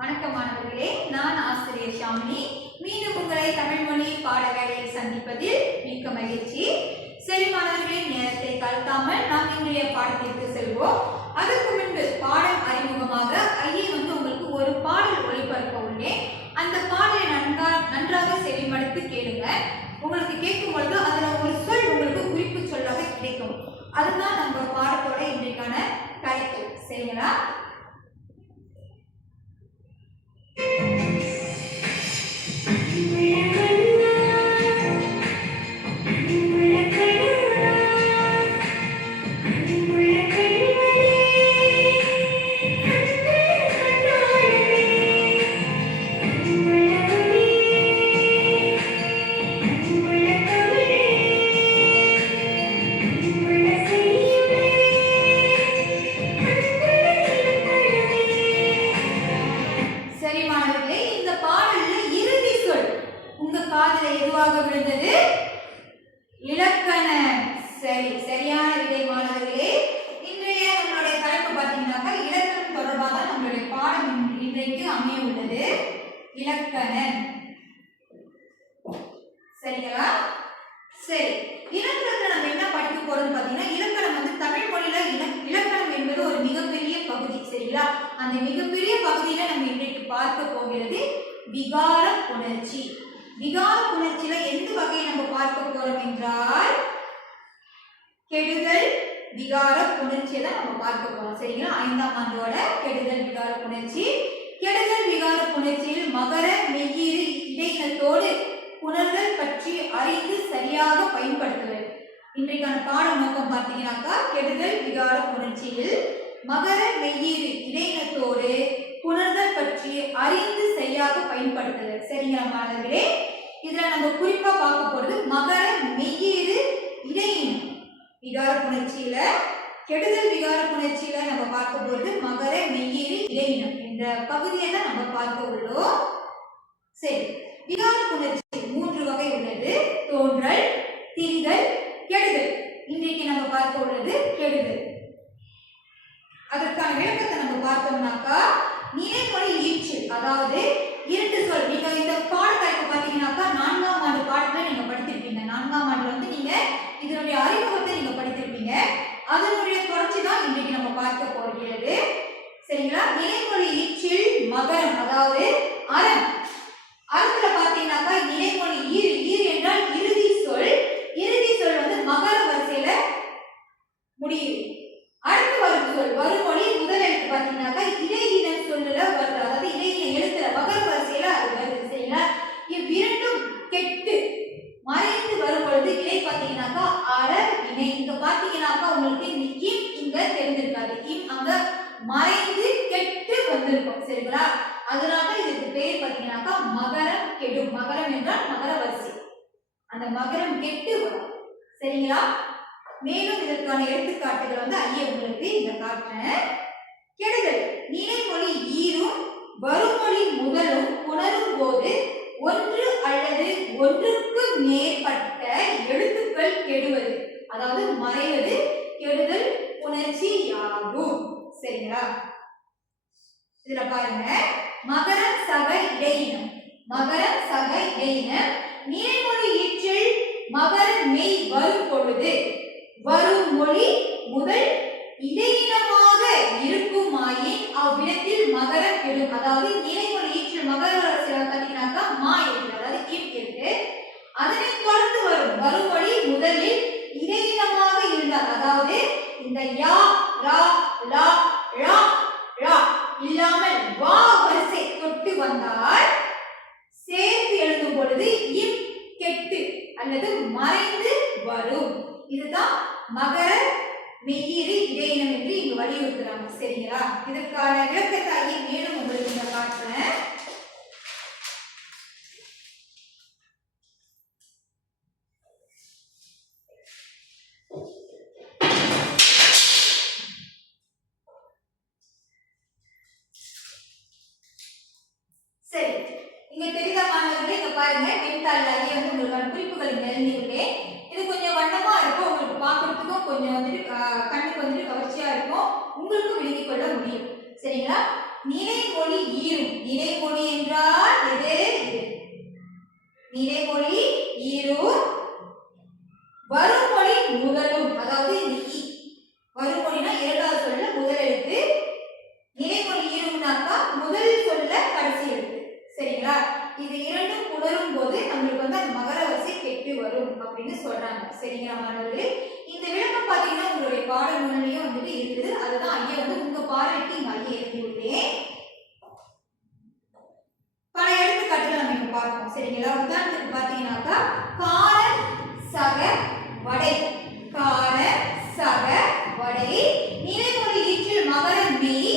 வணக்கம் மாணவர்களே, நான் ஆசிரியர் ஷாமினி. மீண்டும் உங்களை தமிழ் மொழி பாட வேளையில் சந்திப்பதில் மிக்க மகிழ்ச்சி. சரி மாணவர்களே, நேரத்தை கலத்தாமல் நாம் இன்றைய பாடத்திற்கு செல்வோம். அதற்கு முன்பு பாடம் அறிமுகமாக உங்களுக்கு ஒரு பாடல் ஒளிபரப்ப உள்ளேன். அந்த பாடலை நன்றாக செவிமடுத்து கேளுங்க. உங்களுக்கு கேட்கும் பொழுது அதுல ஒரு சொல் உங்களுக்கு குறிப்பு சொல்லாக கிடைக்கும். அதுதான் நம்ம பாடத்தோட இன்றைக்கான தலைப்பு. சரிங்களா? எதுவாக விழுந்தது? இலக்கணம். சரி, சரியான விடை மாணவர்களே. இன்றைய நம்மளுடைய தலைப்பு பார்த்தீங்கன்னாக்கா இலக்கணம் தொடர்பாக நம்மளுடைய பாடம் இன்றைக்கு அமைய உள்ளது. இலக்கணம். சரிங்களா? சரி, இலக்கணத்துல நம்ம என்ன படிக்க போறோம்னு பார்த்தீங்கன்னா, இலக்கணம் தமிழ் மொழியில இலக்கணம் என்பது ஒரு மிகப்பெரிய பகுதி. சரிங்களா? அந்த மிகப்பெரிய பகுதியில நம்ம இன்றைக்கு பார்க்க போகிறது விகார புணர்ச்சி. விகார புணர்ச்சியில எந்த வகையை நம்ம பார்க்க போறோம் என்றால் கெடுதல் விகார புணர்ச்சியை தான் நம்ம பார்க்க போறோம். சரிங்களா? 5ஆம் ஆண்டோட கெடுதல் விகார புணர்ச்சி. கெடுதல் விகார புணர்ச்சியில் மகர மெய்யீறு இடையினத்தோடு புணர்தல் பற்றி அறிந்து சரியாக பயன்படுத்துவது. இன்றைக்கான பாட நோக்கம் பார்த்தீங்கன்னாக்கா கெடுதல் விகார புணர்ச்சியில் மகர மெய்யீறு இடையினத்தோடு புணர்தல் பற்றி அறிந்து சரியாக பயன்படுத்துதல். சரிங்களா மாணவர்களே? இதுல நம்ம குறிப்பா பார்க்க போறது மகர மெய்யீறு இடையினம் விகார புணர்ச்சியில, கெடுதல் விகார புணர்ச்சியில நம்ம பார்க்க போறது மகர மெய்யீறு இடையினம் என்ற பகுதியை தான் நம்ம பார்க்க உள்ளோம். சரி, விகார புணர்ச்சி 3 வகை உள்ளது: தோன்றல், திரிதல், கெடுதல். இன்றைக்கு நம்ம பார்க்க உள்ளது கெடுதல். அதற்கான விளக்கத்தை நம்ம பார்த்தோம்னாக்கா நிலைமொழி ஈற்று, அதாவது 2 சொல். நீங்க இந்த பாடத்தலைப்பு பார்த்தீங்கன்னாக்கா 4ஆம் ஆண்டு பாடத்துல நீங்க படித்திருப்பீங்க. 4ஆம் ஆண்டுல நீங்க இதனுடைய அறிமுகத்தை நீங்க படித்திருப்பீங்க. அதனுடைய தொடர்ச்சி தான் இன்றைக்கு நம்ம பார்க்க போகிறது. சரிங்களா? நிலைமொழி ஈற்றில் மகரம், அதாவது அறம். அறத்துல பார்த்தீங்கன்னாக்கா நிலைமொழி ஈறு. ஈறு என்றால் இறுதி சொல். இறுதி சொல் மகர வரிசையில முடியுது. அடுத்து வரும் சொல் வருமொழி முதல் எழுத்து பார்த்தீங்கன்னாக்கா இடையின சொல்லுல வருது. அதாவது இடையின எழுத்துல மகர வரிசையில அது வருது. சரிங்களா? இவ்விரண்டும் கெட்டு மறைந்து வரும் பொழுது இலை பார்த்தீங்கன்னாக்கா அற இணை. இங்க பார்த்தீங்கன்னாக்கா உங்களுக்கு இம் இங்க தெரிஞ்சிருக்காது. இம் அங்க மறைந்து கெட்டு வந்திருக்கும். சரிங்களா? அதனால இதுக்கு பேர் பார்த்தீங்கன்னாக்கா மகரம் கெடும். மகரம் என்றால் மகர வரிசை. அந்த மகரம் கெட்டு வரும். சரிங்களா? மேலும் இதற்கான எடுத்துக்காட்டுகள் உங்களுக்கு இந்த காட்டுறேன். கெடுதல் நிலைமொழி ஈரும் வருமொழி முதலும் புணரும் போது ஒன்று அல்லது ஒன்றுக்கு மேற்பட்ட எழுத்துக்கள் கெடுவது, அதாவது மறைவது கெடுதல் புணர்ச்சி ஆகும். சரிங்களா? இதுல பாருங்க, மகர சக இடையினம். மகர சக இடையினம் நிலைமொழி ஈற்றில் மகர மெய் வரும் பொழுது வரும் மொழி முதல் இடையினமாக இருக்குமாயின் அவ்விடத்தில் மகர கெடும். அதாவது நிலைமொழி ஈற்றில் மகர வரிசையில பார்த்தீங்கன்னாக்கா மா இருக்கு, அதாவது இம் இருக்கு. அதனை தொடர்ந்து வரும் வருமொழி முதலில் இடையினமாக இருந்தால், அதாவது இந்த யா ரா லா ழா ழா இல்லாமல் வா வரிசை தொட்டு வந்தால் சேர்த்து எழுதும் பொழுது இம் கெட்டு அல்லது மறைந்து வரும். இதுதான் மகர மெய்யீறு இடையினம் என்று இங்கு வலியுறுத்துறாங்க. சரிங்களா? இதற்கான விளக்கத்தை மேலும் உங்களுக்கு இங்க காட்டுறேன். சரி, இங்க தெரிந்த மாணவர்களே இங்க பாருங்க, வெண்தாள் உங்களுக்கான குறிப்புகள் இங்க எழுதியிருக்கேன். இது கொஞ்சம் வண்ணமா இருக்கும், உங்களுக்கு பார்க்கறதுக்கும் கொஞ்சம் கண்ணுக்கு கவர்ச்சியா இருக்கும், உங்களுக்கு விளங்கிக் கொள்ள முடியும். சரிங்களா? நிலைமொழி ஈரும். நிலைமொழி என்றால் எது? இது. நிலைமொழி ஈரும். வருமொழி முதலும், அதாவது இந்த இ. வருமொழினா இரண்டாவது சொல்ல முதல் எழுத்து. நிலைமொழி ஈரும்னாக்கா முதல் சொல்ல கடைசி எழுத்து. சரிங்களா? இது இரண்டும் புணரும் போது நம்மளுக்கு வந்து அந்த மகர வரிசை கெட்டு வரும் அப்படின்னு சொல்றாங்க. சரிங்களா மாணவர்களே? இந்த விளக்கம் பாத்தீங்கன்னா உங்களுடைய பாட நூல்லையும் வந்துட்டு இருக்குது. அதுதான் ஐயா வந்து உங்க பார்வைக்கு இங்க ஐயா எழுதி விட்டேன். பல எடுத்துக்காட்டுகள் நம்ம இங்க பார்ப்போம். சரிங்களா? உதாரணத்துக்கு பாத்தீங்கன்னாக்கா கால சக வடை. கால சக வடை. நிலைமொழி ஈற்றில் மகர மெய்.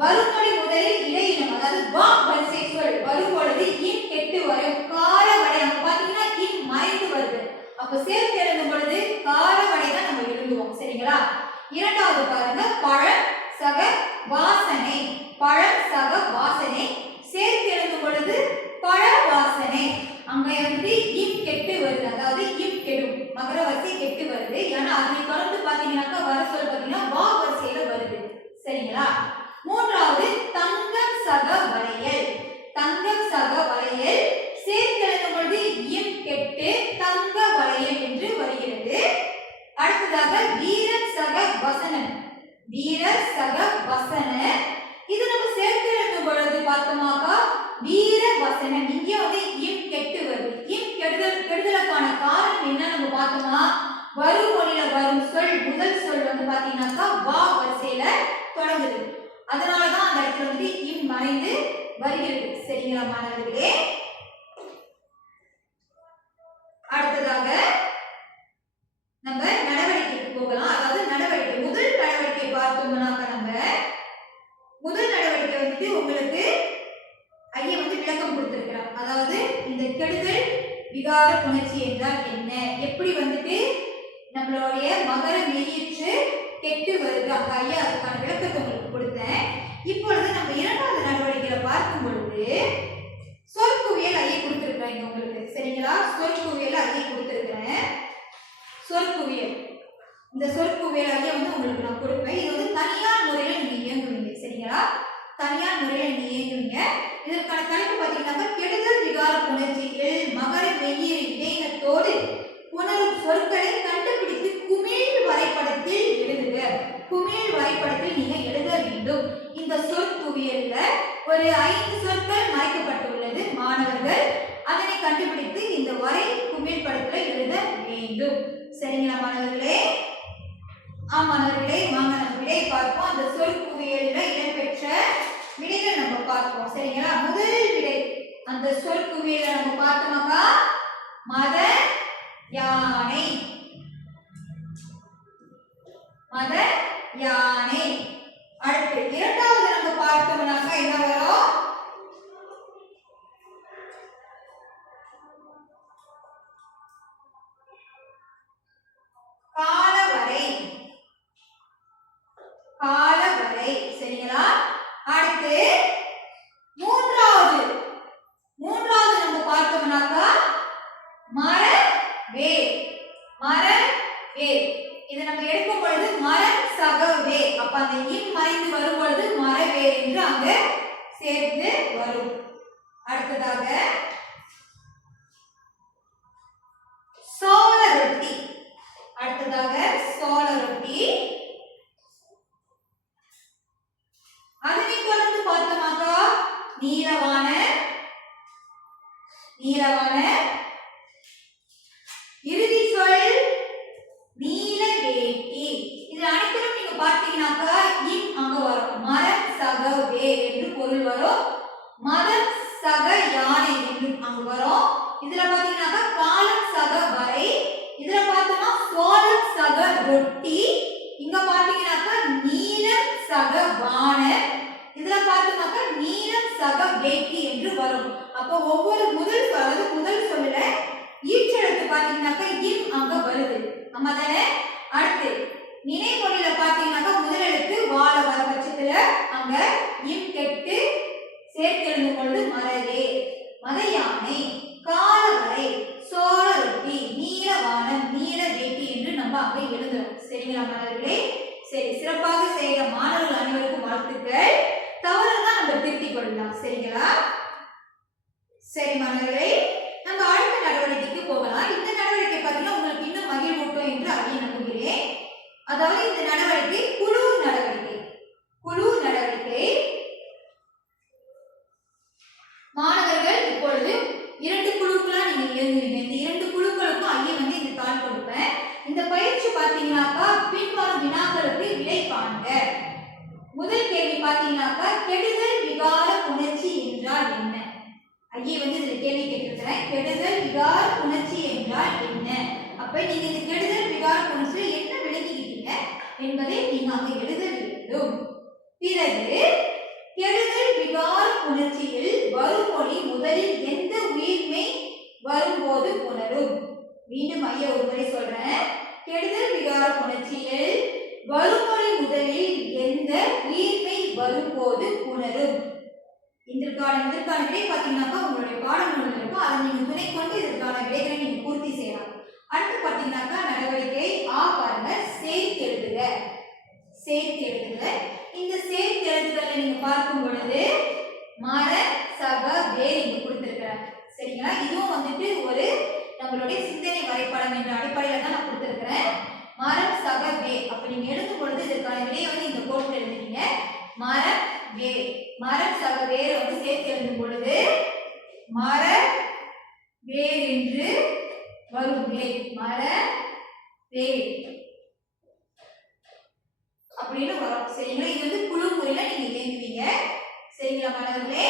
வருமொழி முதலில் இடையினம், அதாவது வா வரிசை சொல் வரும் பொழுது இன் கெட்டு வரும். கார வடை அங்க பாத்தீங்கன்னா இன் மறைந்து வருது. அப்ப சேர்த்து எழுதும் பொழுது கார வடை தான் நம்ம எழுதுவோம். சரிங்களா? இரண்டாவது பாருங்க பழம் சக வாசனை. பழம் சக வாசனை சேர்த்து எழுதும் பொழுது பழ வாசனை. அங்க வந்து இன் கெட்டு வருது, அதாவது இன் கெடும், மகர வரிசை கெட்டு வருது. ஏன்னா அதனை தொடர்ந்து பாத்தீங்கன்னாக்கா வர சொல் பாத்தீங்கன்னா வா வரிசையில வருது. சரிங்களா? மூன்றாவது தங்கம் சக வளையல். தங்கம் சக வளையல் சேர்த்து எழுதும் பொழுது இம் கெட்டு தங்க வளையல் என்று வருகிறது. அடுத்ததாக வீரன் சக வசனம். வீரர் சக வசன. இது நம்ம சேர்த்து எழுதும் பொழுது பார்த்தோமாக்கா வீர வசனம். இங்கே வந்து இம் கெட்டு வருது. இம் கெடுதலுக்கான காரணம் என்ன நம்ம பார்த்தோமா, வருமொழியில வரும் சொல் முதல் சொல் வந்து பாத்தீங்கன்னாக்கா வா வரிசையில தொடங்குது. அதனாலதான் அந்த இடத்துல வந்து இம் மறைந்து வருகிறது. சரிங்களா மாணவர்களே? அடுத்ததாக நம்ம நடவடிக்கைக்கு போகலாம். அதாவது நடவடிக்கை முதல் நடவடிக்கை பார்த்தோம்னாக்கா நம்ம முதல் நடவடிக்கை வந்துட்டு உங்களுக்கு ஐயா வந்து விளக்கம் கொடுத்திருக்கிறார். அதாவது இந்த கெடுதல் விகார புணர்ச்சி என்றால் என்ன, எப்படி வந்துட்டு நம்மளுடைய மகர மெய்யிற்று கெட்டு வருது, அங்க ஐயா அதுக்கான விளக்கத்தை உங்களுக்கு கொடுத்தேன். இப்பொழுது நம்ம இரண்டாவது நடவடிக்கையில பார்க்கும் பொழுது சொற்குவியல் ஐயா கொடுத்திருக்கிறேன் உங்களுக்கு. சரிங்களா? சொற்குவியல் ஐயா கொடுத்திருக்கிறேன். சொற்குவியல், இந்த சொற்குவியல் ஐயா வந்து உங்களுக்கு நான் கொடுப்பேன். இது வந்து தனியார் முறையில நீங்க இயங்குவீங்க. சரிங்களா? தனியார் முறையில நீங்க இயங்குவீங்க. இதற்கான தலைப்பு பாத்தீங்கன்னாக்கா கெடுதல் விகார புணர்ச்சியில் மகர மெய்யியல் இடையினத்தோடு புணரும் சொற்களை கண்டுபிடித்து குமிழ் வரைபடத்தில் எழுதுக. குமிழ் வரைபடத்தில் நீங்க எழுத வேண்டும். இந்த சொற்குவியல்ல ஒரு 5 சொற்கள் மறைக்கப்பட்டுள்ளது. மாணவர்கள் அதனை கண்டுபிடித்து இந்த வரை குமிழ் படத்துல எழுத வேண்டும். சரிங்களா மாணவர்களே? மாணவர்களே வாங்க நம்ம விடை பார்ப்போம். அந்த சொற்குவியல்ல இடம்பெற்ற விடைகள் நம்ம பார்ப்போம். சரிங்களா? முதல் விடை அந்த சொற்குவியல்ல நம்ம பார்த்தோமாக்கா மத யானை. மத யானை. அடுத்து இரண்டாவது நம்ம பார்த்தோம்னாக்கா என்ன வரும், காலவரை. காலவரை. சரிங்களா? அடுத்து மூன்றாவது நம்ம பார்த்தோம்னாக்கா மர வேர். மர வேர். இதை நம்ம எடுக்கும் பொழுது மரம் சக வே. அப்ப அந்த இன் மறைந்து வரும் பொழுது மரவேர் என்று அங்க சேர்த்து வரும். அடுத்ததாக சோள ரொட்டி. அடுத்ததாக சோள ரொட்டி. அதனை தொடர்ந்து பார்த்தோமாக்கா நீலவான. நீலவான. இறுதி சொல் நீல வேட்டி. இது அனைத்திலும் நீங்க பார்த்தீங்கன்னாக்கா இன் அங்க வரும். மரம் சக வே என்று பொருள் வரும். மதம் சக யானை என்று அங்க வரும். இதுல பாத்தீங்கன்னாக்கா காலம் சக வரை. இதுல பார்த்தோம்னா சோளம் சக ரொட்டி. இங்க பாத்தீங்கன்னாக்கா நீலம் சக வான. இதுல பார்த்தோம்னாக்கா நீலம் சக வேட்டி என்று வரும். அப்போ ஒவ்வொரு முதல் சொல்லுல ஈற்றெழுத்து பாத்தீங்கன்னாக்கா இன் அங்க வருது. ஆமா தானே? அடுத்து நினைமொழியில பாத்தீங்கன்னாக்கா முதல் எழுத்து வாழ வர பட்சத்துல அங்க இன் கெட்டு சேர்த்து எழுதும் பொழுது மரவே. மத யானை, காலவரை, சோள ரொட்டி, நீலவானம், நீல வேட்டி என்று நம்ம அங்க எழுதுறோம். சரிங்களா மாணவர்களே? சரி, சிறப்பாக செய்த மாணவர்கள் அனைவருக்கும் வாழ்த்துக்கள். தவறுதான் நம்ம திருத்திக் கொள்ளலாம். சரிங்களா? சரி மாணவர்களே, நம்ம அடுத்த நடவடிக்கைக்கு போகலாம். இந்த நடவடிக்கை பார்த்தீங்கன்னா உங்களுக்கு இன்னும் மகிழ்வூட்டும் என்று அறிய நம்புகிறேன். அதாவது இந்த நடவடிக்கை குழு நடவடிக்கை. குழு நடவடிக்கை மாணவர்கள் இப்பொழுது 2 குழுக்களா நீங்க இயங்குவீங்க. இந்த 2 குழுக்களுக்கும் ஐயா வந்து இந்த தாள் கொடுப்பேன். இந்த பயிற்சி பாத்தீங்கன்னாக்கா பின்வரும் வினாக்களுக்கு விடை காண்க. முதல் கேள்வி பாத்தீங்கன்னாக்கா கெடுதல் விகார புணர்ச்சி என்றால் என்ன? ஐயா வந்து இதுல கேள்வி கேட்டிருக்கிறேன். கெடுதல் விகார புணர்ச்சி என்றால் என்ன? அப்ப நீங்க இந்த கெடுதல் விகார புணர்ச்சியில என்ன விளங்கிக்கிட்டீங்க என்பதை நீங்க அங்க எழுத வேண்டும். பிறகு கெடுதல் விகார புணர்ச்சியில் வருமொழி முதலில் எந்த உயிர்மை வரும்போது புணரும்? மீண்டும் ஐயா ஒரு முறை சொல்றேன். கெடுதல் விகார புணர்ச்சியில் வருமொழி முதலில் எந்த உயிர்மை வரும்போது புணரும்? இதற்கான விடை பார்த்தீங்கன்னாக்கா உங்களுடைய பாடநூல் இருக்கும். அதை நீங்க துணை கொண்டு இதற்கான விடைகளை நீங்க பூர்த்தி செய்யலாம். அடுத்து பார்த்தீங்கன்னாக்கா நடவடிக்கை ஆ பாருங்க, சேர்த்து எழுதுக. சேர்த்து எழுதுக. இந்த சேர்த்து எழுதுதலை நீங்க பார்க்கும் பொழுது மர சக வேர் இங்க கொடுத்திருக்கிறேன். சரிங்களா? இதுவும் வந்துட்டு ஒரு நம்மளுடைய சிந்தனை வரைபடம் என்ற அடிப்படையில தான் நான் கொடுத்திருக்கிறேன். மரம் சக வேர். அப்ப நீங்க எழுதும் பொழுது இதற்கான விடையை வந்து இந்த கோட்டில் எழுதுறீங்க. மரம் வேர். மரம் சக வேர் வந்து சேர்த்து எழுதும் பொழுது மர வேர் என்று வரும் விடை. மர வேர் அப்படின்னு வரும். சரிங்களா? இது வந்து குழு முறையில நீங்க இயங்குவீங்க. சரிங்களா மாணவர்களே?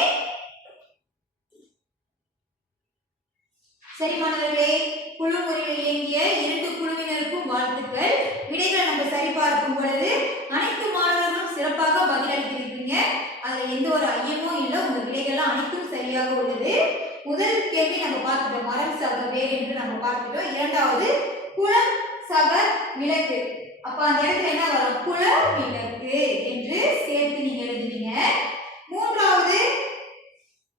சரி மாணவர்களே, குழு முறையில் இயங்கிய 2 குழுவினருக்கும் வாழ்த்துக்கள். விடைகளை நம்ம சரி பார்க்கும் பொழுது அனைத்து மாணவர்களும் சிறப்பாக பதிலளித்திருக்கீங்க. அதுல எந்த ஒரு ஐயமும் இல்லை. உங்க விடைகள்லாம் அனைத்தும் சரியாக உள்ளது. முதல் கேள்வி நம்ம பார்த்துட்டோம், மரம் சக வேர் என்று நம்ம பார்த்துட்டோம். இரண்டாவது குளம் சக விளக்கு. அப்ப அந்த இடத்துல என்ன வரும்? குள விளக்கு என்று சேர்த்து நீங்க எழுதுவீங்க. மூன்றாவது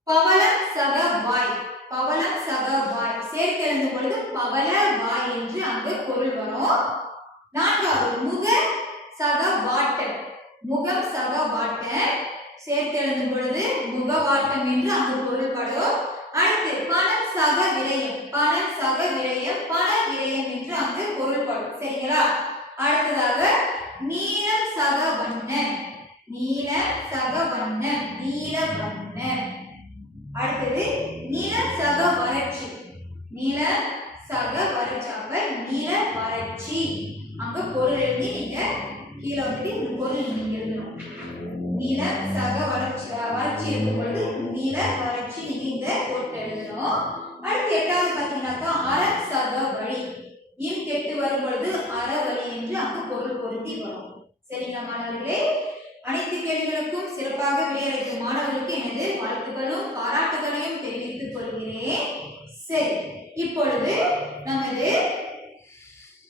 பவளம் சக வாய். பவளம் சக வாய் சேர்த்து எழுதும் பொழுது பவள வாய் என்று அங்கு பொருள் வரும். நான்காவது முக சக வாட்டம். முகம் சக வாட்டம் சேர்த்து எழுதும் பொழுது முகவாட்டம் என்று அங்கு பொருள்படும். அடுத்து பணம் சக விரயம். பணம் சக விரயம், பண விரயம் என்று அங்கு பொருள்படும். சரிங்களா? அடுத்ததாக நீலம் சக வண்ணம். நீல சக வண்ணம், நீல வண்ணம். அடுத்தது நீலம் சக வறட்சி. நீல சக வறட்சி. அப்ப நீல வறட்சி அங்க பொருள் எழுதி நீங்க கீழே வந்துட்டு இந்த பொருள் நீங்க எழுதணும். நீல சக வறட்சி. வறட்சி எழுதும் பொழுது நீல வறட்சி நீங்க இந்த போட்டு எழுதணும். அடுத்து எட்டாவது பார்த்தீங்கன்னாக்கா அறம் சக வழி. இம் கெட்டு வரும் பொழுது அறவழி என்று அங்கு பொருள் பொருத்தி வரும். சரிங்களா மாணவர்களே? அனைத்து கேள்விகளுக்கும் சிறப்பாக விடையளித்த மாணவர்களுக்கு எனது வாழ்த்துக்களும் பாராட்டுகளையும் தெரிவித்துக் கொள்கிறேன். சரி, இப்பொழுது நமது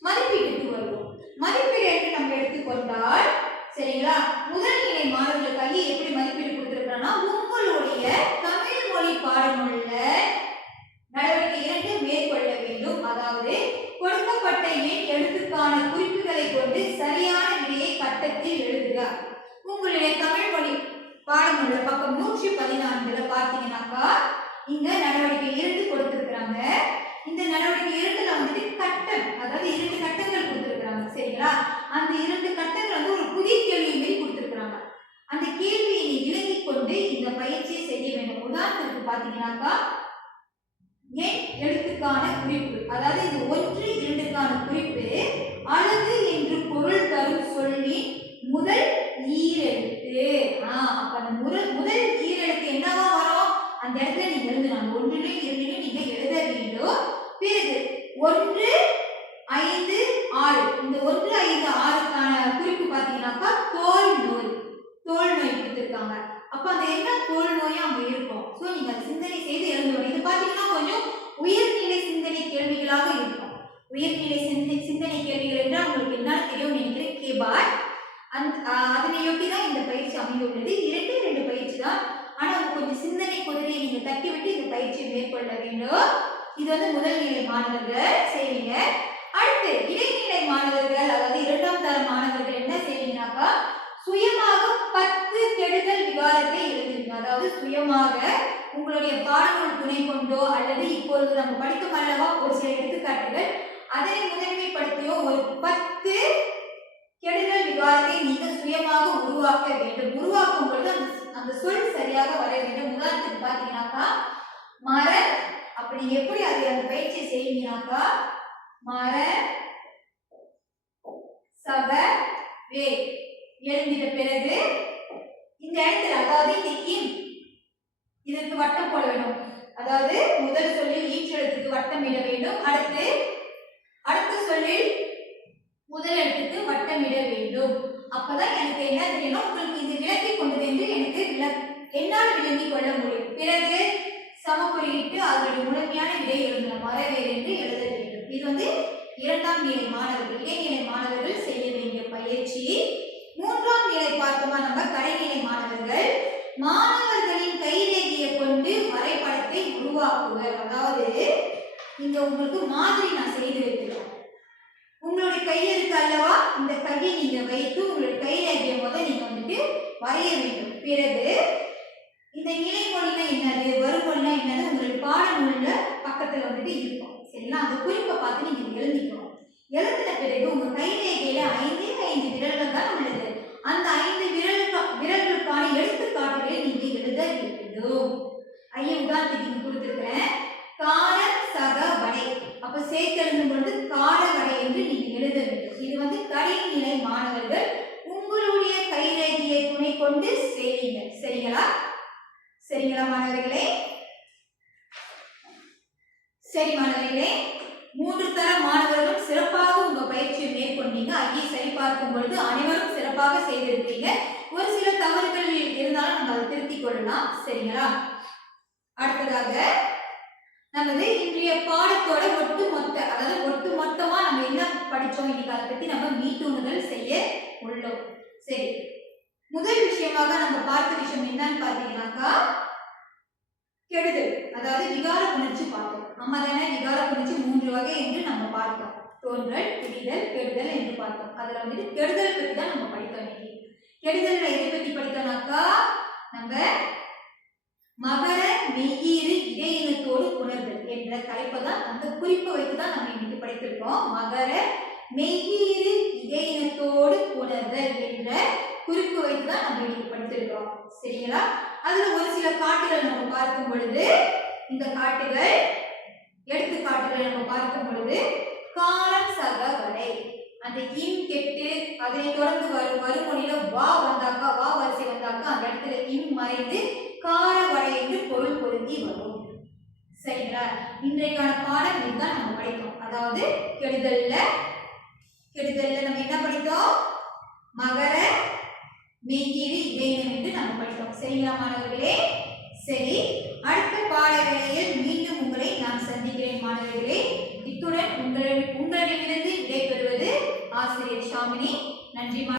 மதிப்பீட்டுக்கு வருவோம். மதிப்பீடு என்று நம்ம எடுத்துக்கொண்டால் சரிங்களா, முதல் நிலை மாணவர்கள் கையை எப்படி மதிப்பீடு கொடுத்திருக்கிறோம்னா, உங்களுடைய தமிழ் மொழி பாடநூல்ல நடவடிக்கை 2 மேற்கொள்ள வேண்டும். அதாவது கொடுக்கப்பட்ட எண் எழுத்துக்கான குறிப்புகளை கொண்டு சரியான விடையை கட்டத்தில் எழுதுக. உங்களுடைய தமிழ் மொழி பாடநூல்ல பக்கம் 114 பார்த்தீங்கன்னாக்கா இங்க நடவடிக்கை 2 கொடுத்திருக்கிறாங்க. இந்த நடவடிக்கை 2ல வந்துட்டு கட்டம், அதாவது 2 கட்டங்கள் கொடுத்திருக்கிறாங்க. சரிங்களா? அந்த 2 கட்டங்கள் வந்து ஒரு புதிய கேள்வி மாரி கொடுத்திருக்கிறாங்க. அந்த கேள்வியை நீ விளங்கிக் கொண்டு இந்த பயிற்சியை செய்ய வேண்டும். உதாரணத்துக்கு பார்த்தீங்கன்னாக்கா எண் எழுத்துக்கான குறிப்பு, அதாவது இது 1, 2க்கான குறிப்பு அழகு என்று பொருள் தரும் சொல்லின் முதல் ஈரெழுத்து. அப்ப அந்த முதல் ஈரெழுத்து என்னவா வரும்? அந்த இடத்துல நீங்க எழுதணும். 1லையும் 2லையும் நீங்க எழுத வேண்டும். பிறகு 1, 5, 6. இந்த 1, 5, 6க்கான குறிப்பு பார்த்தீங்கன்னாக்கா தோல் நோய். தோல் நோய் கொடுத்துருக்காங்க. அப்ப அந்த என்ன தோல் நோயும் அங்க இருக்கும். ஸோ நீங்க சிந்தனை செய்து எழுதணும். இது பார்த்தீங்கன்னா கொஞ்சம் உயர்நிலை சிந்தனை கேள்விகளாக இருக்கும். உயர்நிலை சிந்தனை கேள்விகள் என்றால் உங்களுக்கு என்ன தெரியும் நினைக்கிறேன். கேபாட் அதனையொட்டி தான் இந்த பயிற்சி அமைந்துள்ளது. 2 பயிற்சி தான். ஆனா கொஞ்சம் சிந்தனை குதிரையை நீங்க தட்டி விட்டு இந்த பயிற்சியை மேற்கொள்ள வேண்டும். இது வந்து முதல் நிலை மாணவர்கள் செய்வீங்க. அடுத்து இடைநிலை மாணவர்கள், அதாவது 2ஆம் தர மாணவர்கள் என்ன செய்வீங்க சுயமாக உங்களுடைய பாடநூல் துணை கொண்டோ அல்லது இப்பொழுது நம்ம படிக்கும் அல்லவா ஒரு சில எடுத்துக்காட்டுகள் அதனை முதன்மைப்படுத்தியோ ஒரு 10 கெடுதல் விகாரத்தை நீங்கள் சுயமாக உருவாக்க வேண்டும். உருவாக்கும் பொழுது அந்த சொல் சரியாக வர வேண்டும். உதாரணத்துக்கு பார்த்தீங்கன்னாக்கா மர, அப்படி எப்படி அதை அந்த பயிற்சியை செய்வீங்கன்னாக்கா மர சப வே எழுந்திட பிறகு இந்த இடத்துல அதாவது இந்த இம் இதற்கு வட்டம் போட வேண்டும். அதாவது முதல் சொல்லில் ஈற்றெழுத்துக்கு வட்டம் இட வேண்டும். அடுத்த சொல்லில் முதல் எழுத்துக்கு வட்டம் இட வேண்டும். அப்பதான் எனக்கு என்ன தெரியணும், உங்களுக்கு இது விளக்கி கொண்டது என்று எனக்கு என்னால் விளங்கிக் கொள்ள முடியும். பிறகு சமக்குறியிட்டு அதனுடைய முழுமையான விடை எழுதணும். மரவேர் என்று எழுத வேண்டும். இது இரண்டாம் நிலை மாணவர்கள், இடைநிலை மாணவர்கள் செய்ய வேண்டிய பயிற்சி. மூன்றாம் நிலை பார்த்தோமா நம்ம கடைநிலை மாணவர்கள், மாணவர்களின் கைரேகையை கொண்டு வரைபடத்தை உருவாக்குவர். அதாவது இங்க உங்களுக்கு மாதிரி நான் செய்து வைக்கிறேன். உங்களுடைய கையெழுத்து அல்லவா, இந்த கையை நீங்க வைத்து உங்களுடைய கைரேகையை நீங்க வரைய வேண்டும். பிறகு இந்த நிலைமொழினா என்னது, வருமொழினா என்னது உங்களுடைய பாடநூல்ல பக்கத்துல இருக்கும். சரிங்களா, அந்த குறிப்பை பார்த்து நீங்க எழுதிக்கணும். எழுதின பிறகு உங்க கைரேகையில 5 விரல்கள் தான் உள்ளது. அந்த 5 விரல்களுக்கான எடுத்துக்காட்டுகளை நீங்க எழுத வேண்டும். உதாரணத்துக்கு கொடுத்திருக்கிறேன். கார சக வடை, அப்ப சேர்த்து எழுதும் பொழுது கார வடை என்று நீங்க எழுத வேண்டும். இது கடைநிலை மாணவர்கள் உங்களுடைய கைரேகையை துணை கொண்டு செய்வீங்க. சரிங்களா மாணவர்களே? சரி மாணவர்களே, 3 தர மாணவர்களும் சிறப்பாக உங்க பயிற்சியை மேற்கொண்டீங்க. ஐயை சரிபார்க்கும் பொழுது அனைவரும் சிறப்பாக செய்திருக்கீங்க. ஒரு சில தவறுகள் இருந்தாலும் நம்ம அதை திருத்திக் கொள்ளலாம். சரிங்களா? அடுத்ததாக நமது இன்றைய பாடத்தோட ஒட்டுமொத்தமா நம்ம என்ன படிச்சோம் இன்னைக்கு அதை பத்தி நம்ம மீட்டுணுதல் செய்ய உள்ளோம். சரி, முதல் விஷயமாக நம்ம பார்த்த விஷயம் என்னன்னு பாத்தீங்கன்னாக்கா கெடுதல், அதாவது விகார புணர்ச்சி பார்த்தோம். நம்ம தானே விகார புணர்ச்சி 3 வகை என்று நம்ம பார்த்தோம். தோன்றல், பிரிதல், கெடுதல் என்று பார்த்தோம். அதுல கெடுதல் பத்தி தான் நம்ம படித்தோம். இன்னைக்கு கெடுதல்ல எதை பத்தி படித்தோம்னாக்கா நம்ம மகர மெய்யீறு இடையினத்தோடு புணர்தல் என்ற தலைப்பை தான், அந்த குறிப்பை வைத்து தான் நம்ம இன்னைக்கு படித்திருக்கோம். மகர மெய்யீறு இடையினத்தோடு புணர்தல் என்ற குறிப்பு வைத்து தான் நம்ம இன்னைக்கு படித்திருக்கோம். சரிங்களா? அதுல ஒரு சில காட்டுகள் நம்ம பார்க்கும் பொழுது, இந்த காட்டுகள் எடுத்துக்காட்டுகளை நம்ம பார்க்கும் பொழுது காரம் சக வடை, அந்த இம் கெட்டு அதை தொடர்ந்து வருமொழியில வா வந்தாக்கா, வா வரிசை வந்தாக்கா அந்த இடத்துல இம் மறைந்து கார வடை என்று பொருள் பொருந்தி வரும். சரிங்களா? இன்றைக்கான பாடம் இதுதான் நம்ம படித்தோம். அதாவது கெடுதல்ல நம்ம என்ன படித்தோம், மகர மெய்யீறு இடையினம் என்று நம்ம படித்தோம். சரிங்களா மாணவர்களே? சரி, அடுத்த பாட வேளையில் மீண்டும் உங்களை நான் சந்திக்கிறேன் மாணவர்களே. இத்துடன் உங்களிடமிருந்து விடைபெறுவது ஆசிரியர் ஷாமினி. நன்றி.